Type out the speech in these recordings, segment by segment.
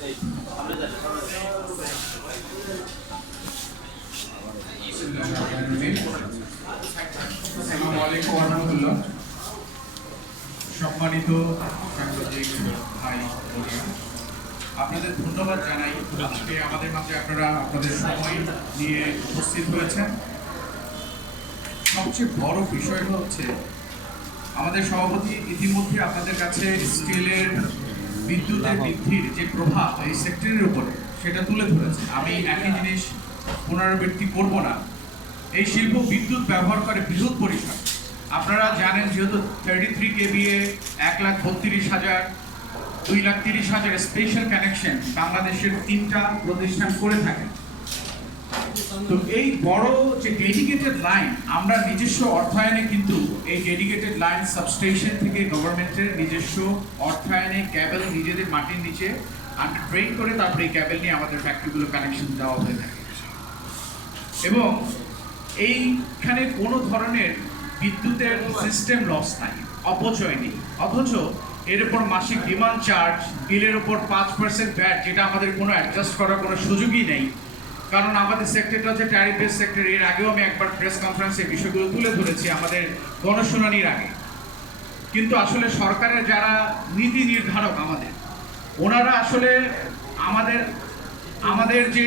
সম্মানিত সাংবাদিক ভাই বোনেরা, আপনাদের ধন্যবাদ জানাই আজকে আমাদের মাঝে আপনারা আপনাদের সময় নিয়ে উপস্থিত হয়েছেন। সবচেয়ে বড় বিষয়টা হচ্ছে আমাদের সভাপতি ইতিমধ্যে আপনাদের কাছে স্টিলের বিদ্যুতের বৃদ্ধির যে প্রভাব এই সেক্টরের উপরে সেটা তুলে ধরেছে। আমি একই জিনিস পুনরাবৃত্তি করব না। এই শিল্প বিদ্যুৎ ব্যবহার করে বৃহৎ পরিসর। আপনারা জানেন যেহেতু 33 KVA 1,32,000, 2,30,000 স্পেশাল কানেকশন বাংলাদেশের 3টা প্রতিষ্ঠান করে থাকে। তো এই বড় যে ডেডিকেটেড লাইন আমরা নিজস্ব অর্থায়নে কিন্তু এই ডেডিকেটেড লাইন সাবস্টেশন থেকে গভর্নমেন্টের নিজস্ব অর্থায়নে ক্যাবেল নিজেদের মাটির নিচে আন্ডার ট্রেন করে তারপরে এই ক্যাবেল নিয়ে আমাদের ফ্যাক্টরিগুলো কানেকশন দেওয়া হয়ে থাকে এবং এইখানে কোনো ধরনের বিদ্যুতের সিস্টেম লস নাই, অপচয় নেই। অথচ এর উপর মাসিক ডিমান্ড চার্জ, বিলের উপর 5% ভ্যাট, যেটা আমাদের কোনো অ্যাডজাস্ট করার কোনো সুযোগই নেই। কারণ আমাদের সেক্টরটা হচ্ছে ট্যারিফ বেস সেক্টর। এর আগেও আমি একবার প্রেস কনফারেন্সে বিষয়গুলো তুলে ধরেছি আমাদের গণশুনানির আগে। কিন্তু আসলে সরকারের যারা নীতি নির্ধারক ওনারা আসলে আমাদের যে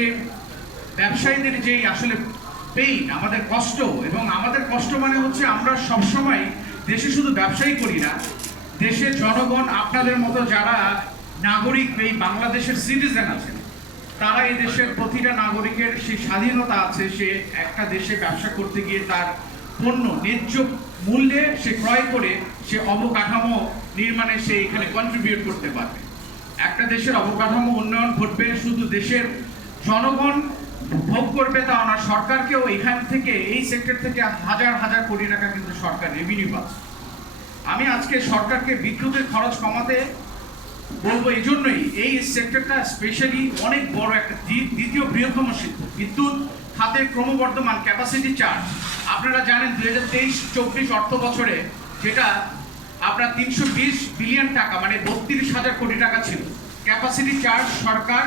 ব্যবসায়ীদের যেই আসলে পেইন, আমাদের কষ্ট, এবং আমাদের কষ্ট মানে হচ্ছে আমরা সবসময় দেশে শুধু ব্যবসায়ী করি না, দেশের জনগণ আপনাদের মতো যারা নাগরিক এই বাংলাদেশের সিটিজেন আছেন, তারা এই দেশের প্রতিটা নাগরিকের সেই স্বাধীনতা আছে, সে একটা দেশে ব্যবসা করতে গিয়ে তার পণ্য ন্যায্য মূল্যে সে ক্রয় করে সে অবকাঠামো নির্মাণে সে এখানে কন্ট্রিবিউট করতে পারবে। একটা দেশের অবকাঠামো উন্নয়ন ঘটবে, শুধু দেশের জনগণ ভোগ করবে তা না, সরকারকেও এখান থেকে এই সেক্টর থেকে হাজার হাজার কোটি টাকা কিন্তু সরকার রেভিনিউ পাচ্ছে। আমি আজকে সরকারকে বিদ্যুতের খরচ কমাতে বলবো এই জন্যই, এই সেক্টরটা স্পেশালি অনেক বড় একটা দ্বিতীয় বৃহত্তম শিল্প। বিদ্যুৎ খাতের ক্রমবর্ধমান ক্যাপাসিটি চার্জ আপনারা জানেন 2023-24 অর্থ বছরে যেটা আপনার 320 বিলিয়ন টাকা মানে 32,000 কোটি টাকা ছিল ক্যাপাসিটি চার্জ। সরকার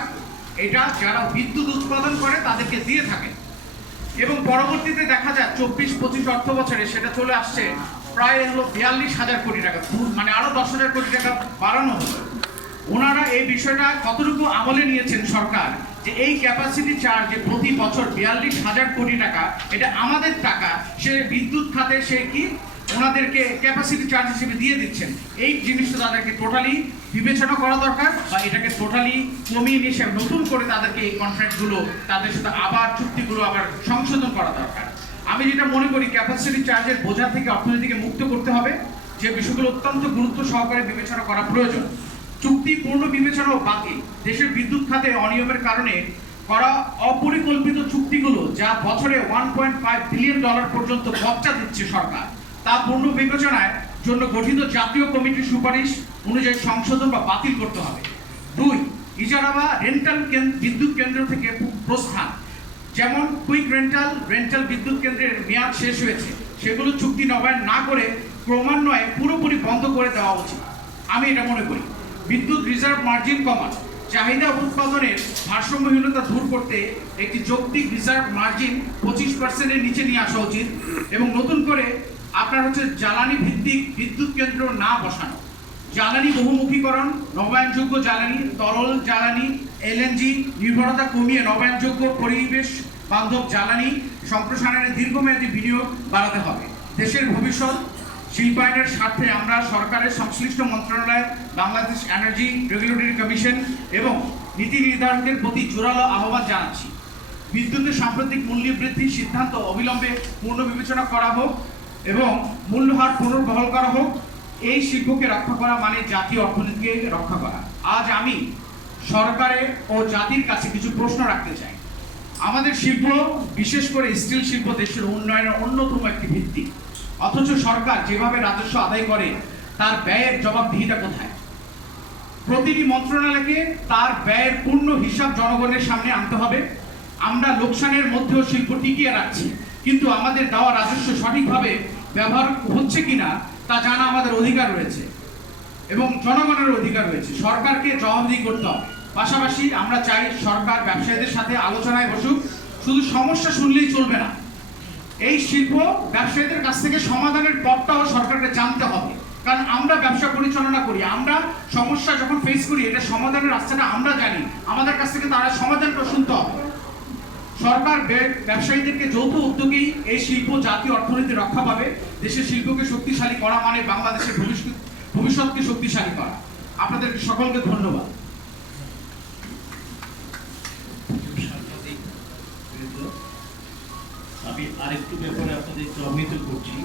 এটা যারা বিদ্যুৎ উৎপাদন করে তাদেরকে দিয়ে থাকে এবং পরবর্তীতে দেখা যায় 24-25 অর্থ বছরে সেটা চলে আসছে প্রায় 42,000 কোটি টাকা, মানে আরো 10,000 কোটি টাকা বাড়ানো হলো। ওনারা এই বিষয়টা কতটুকু আমলে নিয়েছেন সরকার, যে এই ক্যাপাসিটি চার্জ প্রতি বছর 42,000 কোটি টাকা, এটা আমাদের টাকা, সে বিদ্যুৎ খাতে সে কি ওনাদেরকে ক্যাপাসিটি চার্জ হিসেবে দিয়ে দিচ্ছেন। এই জিনিসটা তাদেরকে টোটালি বিবেচনা করা দরকার, বা এটাকে টোটালি কমিয়ে নিয়ে নতুন করে তাদেরকে এই কন্ট্রাক্টগুলো তাদের সাথে আবার চুক্তিগুলো আবার সংশোধন করা দরকার। আমি যেটা মনে করি ক্যাপাসিটি চার্জের বোঝা থেকে অর্থনীতিকে মুক্ত করতে হবে, যে বিষয়গুলো অত্যন্ত গুরুত্ব সহকারে বিবেচনা করা প্রয়োজন। চুক্তি পূর্ণ বিবেচনাও বাকি। দেশের বিদ্যুৎ খাতে অনিয়মের কারণে করা অপরিকল্পিত চুক্তিগুলো যা বছরে $1.5 বিলিয়ন পর্যন্ত খরচা দিচ্ছে সরকার, তা পূর্ণ বিবেচনায় জন্য গঠিত জাতীয় কমিটির সুপারিশ অনুযায়ী সংশোধন বা বাতিল করতে হবে। 2, ইজারা বা রেন্টাল বিদ্যুৎ কেন্দ্র থেকে প্রস্থান, যেমন কুইক রেন্টাল বিদ্যুৎ কেন্দ্রের মেয়াদ শেষ হয়েছে, সেগুলো চুক্তি নবায়ন না করে ক্রমান্বয়ে পুরোপুরি বন্ধ করে দেওয়া উচিত। আমি এটা মনে করি। বিদ্যুৎ রিজার্ভ মার্জিন কমান, চাহিদা উৎপাদনের ভারসাম্যহীনতা দূর করতে একটি যৌক্তিক রিজার্ভ মার্জিন 25%-এর নিচে নিয়ে আসা উচিত এবং নতুন করে আপনার হচ্ছে জ্বালানি ভিত্তিক বিদ্যুৎ কেন্দ্র না বসানো, জ্বালানি বহুমুখীকরণ, নবায়নযোগ্য জ্বালানি, তরল জ্বালানি, এলএনজি নির্ভরতা কমিয়ে নবায়নযোগ্য পরিবেশ বান্ধব জ্বালানি সম্প্রসারণের দীর্ঘমেয়াদী বিনিয়োগ বাড়াতে হবে। দেশের ভবিষ্যৎ শিল্পায়নের স্বার্থে আমরা সরকারের সংশ্লিষ্ট মন্ত্রণালয়, বাংলাদেশ এনার্জি রেগুলেটরি কমিশন এবং নীতি নির্ধারকদের প্রতি জোরালো আহ্বান জানাচ্ছি। বিদ্যুতের সাম্প্রতিক মূল্য বৃদ্ধির সিদ্ধান্ত অবিলম্বে পূর্ণ বিবেচনা করা হোক এবং মূল্যহার পুনর্বহাল করা হোক। এই শিল্পকে রক্ষা করা মানে জাতীয় অর্থনীতিকে রক্ষা করা। আজ আমি সরকারে ও জাতির কাছে কিছু প্রশ্ন রাখতে চাই। আমাদের শিল্প, বিশেষ করে স্টিল শিল্প দেশের উন্নয়নের অন্যতম একটি ভিত্তি, অথচ সরকার যেভাবে রাজস্ব আদায় করে তার ব্যয়ের জবাবদিহিতা কোথায়? প্রতিটি মন্ত্রণালয়কে তার ব্যয়ের পূর্ণ হিসাব জনগণের সামনে আনতে হবে। আমরা লোকসানের মধ্যেও শিল্প টিকিয়ে রাখছি, কিন্তু আমাদের দেওয়া রাজস্ব সঠিকভাবে ব্যবহার হচ্ছে কিনা তা জানা আমাদের অধিকার রয়েছে এবং জনগণের অধিকার রয়েছে। সরকারকে জবাবদিহি করতে হবে। পাশাপাশি আমরা চাই সরকার ব্যবসায়ীদের সাথে আলোচনায় বসুক। শুধু সমস্যা শুনলেই চলবে না, এই শিল্প ব্যবসায়ীদের কাছ থেকে সমাধানের পথটাও সরকারকে জানতে হবে। কারণ আমরা ব্যবসা পরিচালনা করি, আমরা সমস্যা যখন ফেস করি এটা সমাধানের রাস্তাটা আমরা জানি, আমাদের কাছ থেকে তারা সমাধানটা শুনতে হবে। সরকার ব্যবসায়ীদেরকে যৌথ উদ্যোগেই এই শিল্প জাতীয় অর্থনীতি রক্ষা পাবে। দেশের শিল্পকে শক্তিশালী করা মানে বাংলাদেশের ভবিষ্যৎকে শক্তিশালী করা। আপনাদের সকলকে ধন্যবাদ। আমি আরেকটু ব্যাপারে আপনাদের অবহিত করছি।